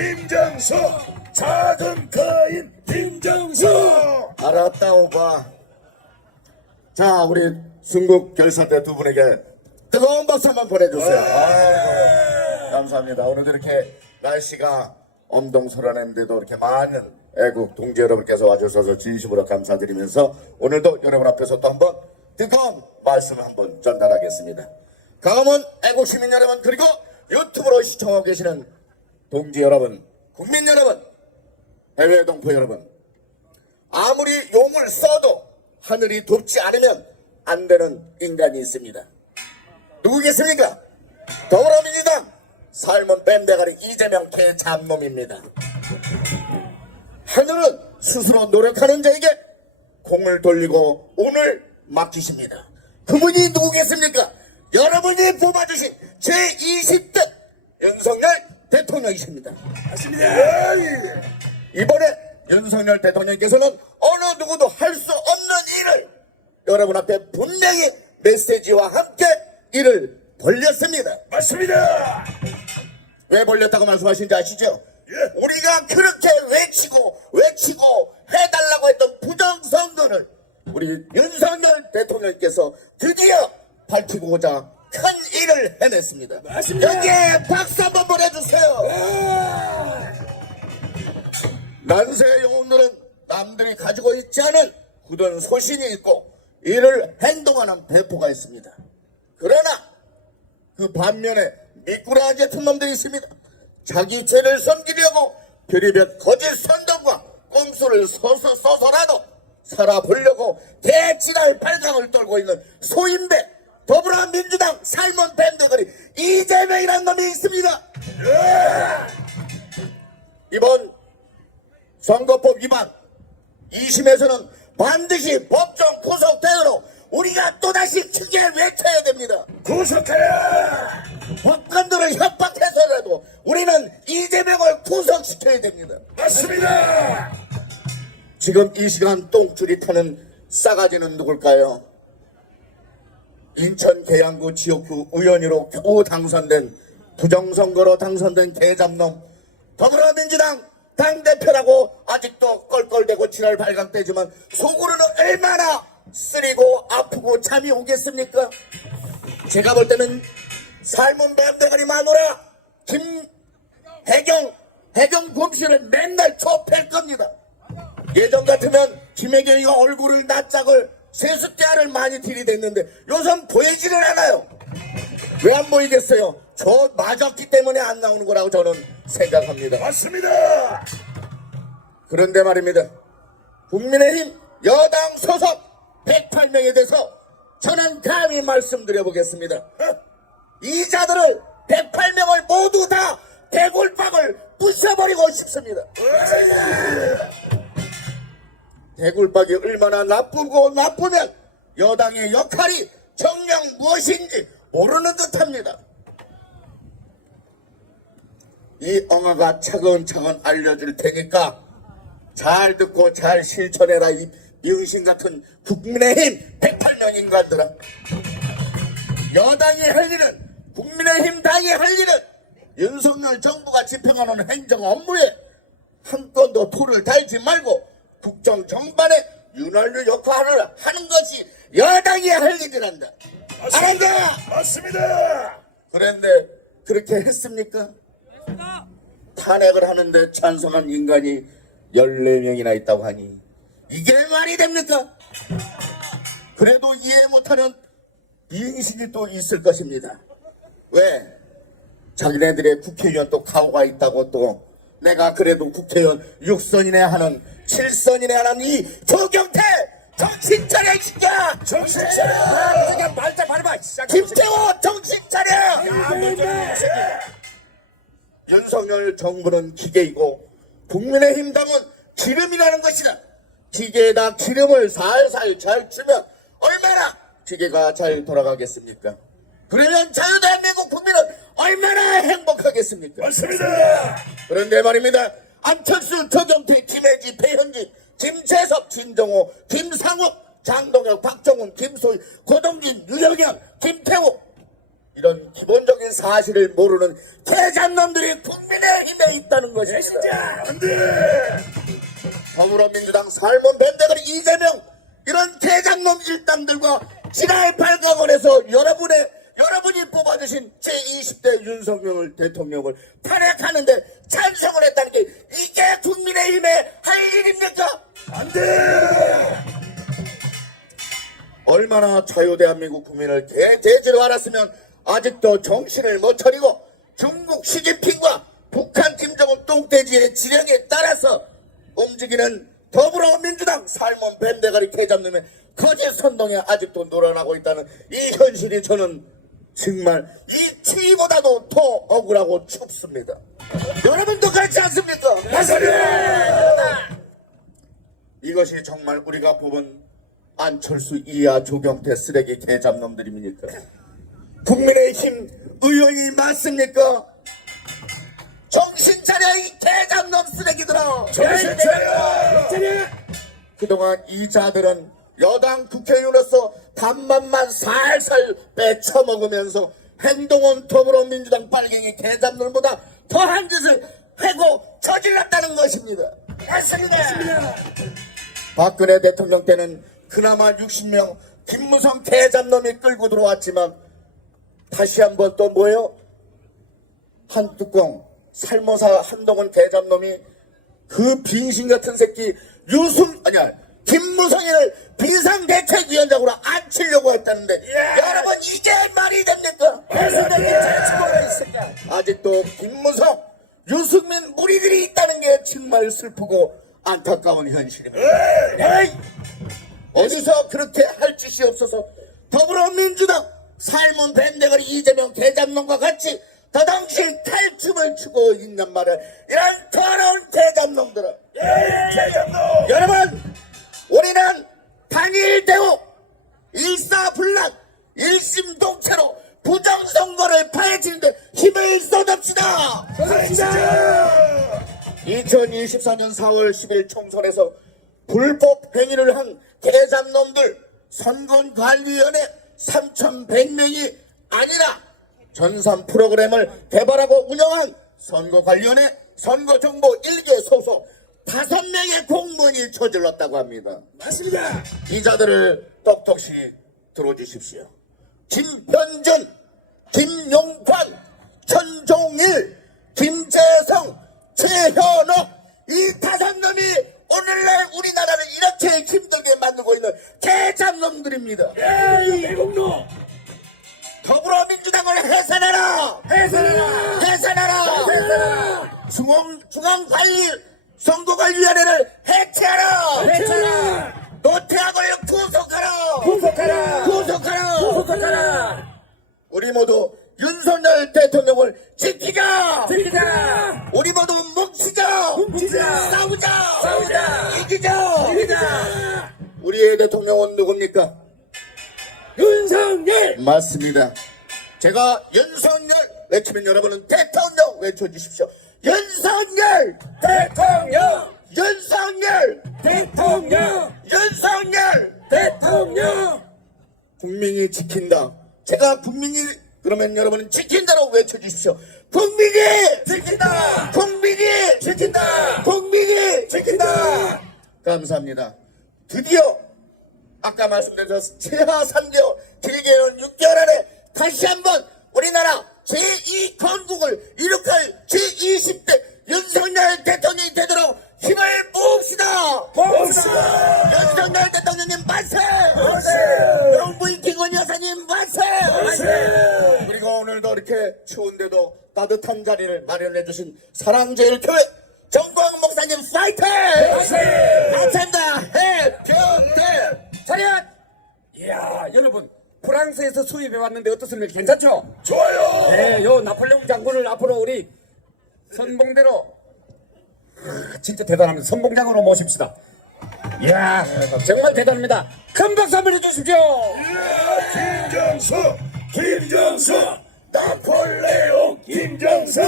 김정수 작은 거인 김정수. 알았다 오바. 자, 우리 순국 결사대 두 분에게 뜨거운 박수 한번 보내주세요. 아이고, 감사합니다. 오늘도 이렇게 날씨가 엄동설하는데도 이렇게 많은 애국 동지 여러분께서 와주셔서 진심으로 감사드리면서 오늘도 여러분 앞에서 또 한번 뜨거운 말씀을 한번 전달하겠습니다. 강화문 애국 시민 여러분, 그리고 유튜브로 시청하고 계시는 동지 여러분, 국민 여러분, 해외 동포 여러분, 아무리 용을 써도 하늘이 돕지 않으면 안 되는 인간이 있습니다. 누구겠습니까? 더불어민주당 삶은 뱀대가리 이재명 개잡놈입니다. 하늘은 스스로 노력하는 자에게 공을 돌리고 운을 맡기십니다. 그분이 누구겠습니까? 여러분이 뽑아주신 제20대 윤석열 대통령이십니다. 맞습니다. 이번에 윤석열 대통령께서는 어느 누구도 할 수 없는 일을 여러분 앞에 분명히 메시지와 함께 일을 벌렸습니다. 맞습니다. 왜 벌렸다고 말씀하신지 아시죠? 예. 우리가 그렇게 외치고 해달라고 했던 부정선거를 우리 윤석열 대통령께서 드디어 밝히고자 큰 일을 해냈습니다. 맞습니다. 여기에 박수 한번 보내주세요. 난세의 영혼들은 남들이 가지고 있지 않은 굳은 소신이 있고 이를 행동하는 배포가 있습니다. 그러나 그 반면에 미꾸라지 같은 놈들이 있습니다. 자기 죄를 섬기려고 별의별 거짓 선동과 꼼수를 써서라도 살아보려고 대지랄 발광을 떨고 있는 소인배 더불어민주당 삶은 밴드거리 이재명이라는 놈이 있습니다. 이번 선거법 위반 2심에서는 반드시 법정 구속되도록 우리가 또다시 크게 외쳐야 됩니다. 구속하라. 법관들을 협박해서라도 우리는 이재명을 구속시켜야 됩니다. 맞습니다. 지금 이 시간 똥줄이 타는 싸가지는 누굴까요? 인천 계양구 지역구 의원으로 겨우 당선된, 부정선거로 당선된 개잡놈 더불어민주당 당대표라고 아직도 껄껄대고 지랄 발광대지만 속으로는 얼마나 쓰리고 아프고 잠이 오겠습니까? 제가 볼 때는 삶은 뱀대가리 마누라 해경 곰씨를 맨날 좁힐 겁니다. 예전 같으면 김혜경이가 얼굴을 낯짝을 세숫대야를 많이 들이댔는데 요즘 보이지를 않아요. 왜 안 보이겠어요? 저 맞았기 때문에 안 나오는 거라고 저는 생각합니다. 맞습니다. 그런데 말입니다. 국민의힘 여당 소속 108명에 대해서 저는 감히 말씀드려보겠습니다. 이 자들을 108명을 모두 다 대굴박을 부셔버리고 싶습니다. 대굴박이 얼마나 나쁘면 여당의 역할이 정녕 무엇인지 모르는 듯합니다. 이 엉아가 차근차근 알려줄 테니까 잘 듣고 잘 실천해라, 이 미응신 같은 국민의힘 108명 인간들아. 여당이 할 일은, 국민의힘 당이 할 일은 윤석열 정부가 집행하는 행정 업무에 한 건도 토를 달지 말고 국정 전반에 윤활유 역할을 하는 것이 여당이 할 일이란다. 알았다. 맞습니다. 그런데 그렇게 했습니까? 탄핵을 하는데 찬성한 인간이 14명이나 있다고 하니 이게 말이 됩니까? 그래도 이해 못하는 비응신이 또 있을 것입니다. 왜? 자기네들의 국회의원 또 가오가 있다고 또 내가 그래도 국회의원 6선이네 하는 7선이네 하는 이 조경태 정신 차려, 이 새끼야! 정신 차려. 말자 말봐. 김태호 정신 차려! 윤석열 정부는 기계이고 국민의힘 당은 기름이라는 것이다. 기계에다 기름을 살살 잘 주면 얼마나 기계가 잘 돌아가겠습니까? 그러면 자유대한민국 국민은 얼마나 행복하겠습니까? 맞습니다. 그런데 말입니다. 안철수, 조경태, 김혜지, 배현지, 김재섭, 진정호, 김상욱, 장동혁, 박정훈, 김소희, 고동진, 유영혁, 김태우 이런 기본적인 사실을 모르는 대장놈들이 국민의힘에 있다는 것입니다. 안돼. 더불어민주당 살몬 밴데거리 이재명 이런 대장놈 일당들과 지나의 발각원에서 여러분이 뽑아주신 제20대 윤석열 대통령을 탄핵하는데 찬성을 했다는 게 이게 국민의힘의 할 일입니까? 안돼. 얼마나 자유대한민국 국민을 대대지로 알았으면 아직도 정신을 못 차리고 중국 시진핑과 북한 김정은 똥돼지의 지령에 따라서 움직이는 더불어민주당 살몬 뱀대가리 개잡놈의 거짓 선동에 아직도 놀아나고 있다는 이 현실이 저는 정말 이 추위보다도 더 억울하고 춥습니다. 여러분도 그렇지 않습니까? 맞습니다. 이것이 정말 우리가 뽑은 안철수, 이하, 조경태 쓰레기 개잡놈들입니까? 국민의힘 의원이 맞습니까? 정신 차려 이 개잡놈 쓰레기들아! 정신 차려. 그동안 이 자들은 여당 국회의원으로서 밥맛만 살살 빼쳐먹으면서 행동은 더불어민주당 빨갱이 개잡놈보다 더한 짓을 해고 저질렀다는 것입니다. 맞습니다. 박근혜 대통령 때는 그나마 60명 김무성 개잡놈이 끌고 들어왔지만 다시 한번 또 뭐예요? 한 뚜껑 살모사 한동훈 개잡놈이 그 빙신 같은 새끼 김무성이를 비상대책위원장으로 앉히려고 했다는데 여러분 이게 말이 됩니까? 아직도 김무성, 유승민 무리들이 있다는 게 정말 슬프고 안타까운 현실입니다. 어디서 그렇게 할 짓이 없어서 더불어민주당 살몬 밴데거리 이재명 개잡놈과 같이 더덩실 탈춤을 추고 있는 말을 이런 더러운 개잡놈들은 여러분 우리는 단일대우 일사불란 일심동체로 부정선거를 파헤치는데 힘을 쏟읍시다. 2024년 4월 10일 총선에서 불법 행위를 한 개잡놈들 선거관리위원회 3,100명이 아니라 전산 프로그램을 개발하고 운영한 선거관리위원회 선거정보 1개 소속 5명의 공무원이 저질렀다고 합니다. 맞습니다. 이 자들을 똑똑히 들어주십시오. 김현준, 김용관, 천종일, 김재성, 최현옥 이 5놈이 오늘날 우리나라를 이렇게 힘들게 만들고 있는 개잡놈들입니다. 대공로. 더불어민주당을 해산해라! 해산해라! 중앙관리 선거관리위원회를 해체하라! 노태악을 구속하라! 우리 모두 윤석열 대통령을 지키자! 우리 모두 뭉치자! 싸우자! 이기자! 우리의 대통령은 누굽니까? 윤석열. 맞습니다. 제가 윤석열 외치면 여러분은 대통령 외쳐주십시오. 윤석열 대통령. 국민이 지킨다. 제가 국민이 그러면 여러분은 지킨다로 외쳐주십시오. 국민이 지킨다. 감사합니다. 드디어 아까 말씀드린 최하 3개월 길게는 6개월 안에 다시 한번 우리나라 제2건국을 이룩할 제20대 윤석열 대통령이 되도록 힘을 모읍시다. 윤석열 대통령님 만세! 영부인 김건희 여사님 만세! 그리고 오늘도 이렇게 추운데도 따뜻한 자리를 마련해주신 사랑제일교회 정광 목사님 파이팅! 감사합니다. 해병대 차렷! 이야, 여러분, 프랑스에서 수입해 왔는데 어떻습니까? 괜찮죠? 좋아요. 네, 요 나폴레옹 장군을 앞으로 우리 선봉대로 진짜 대단합니다. 선봉장으로 모십시다. 이야, 정말 대단합니다. 큰 박수 한번 해주십시오. 김정수 나폴레옹 김정수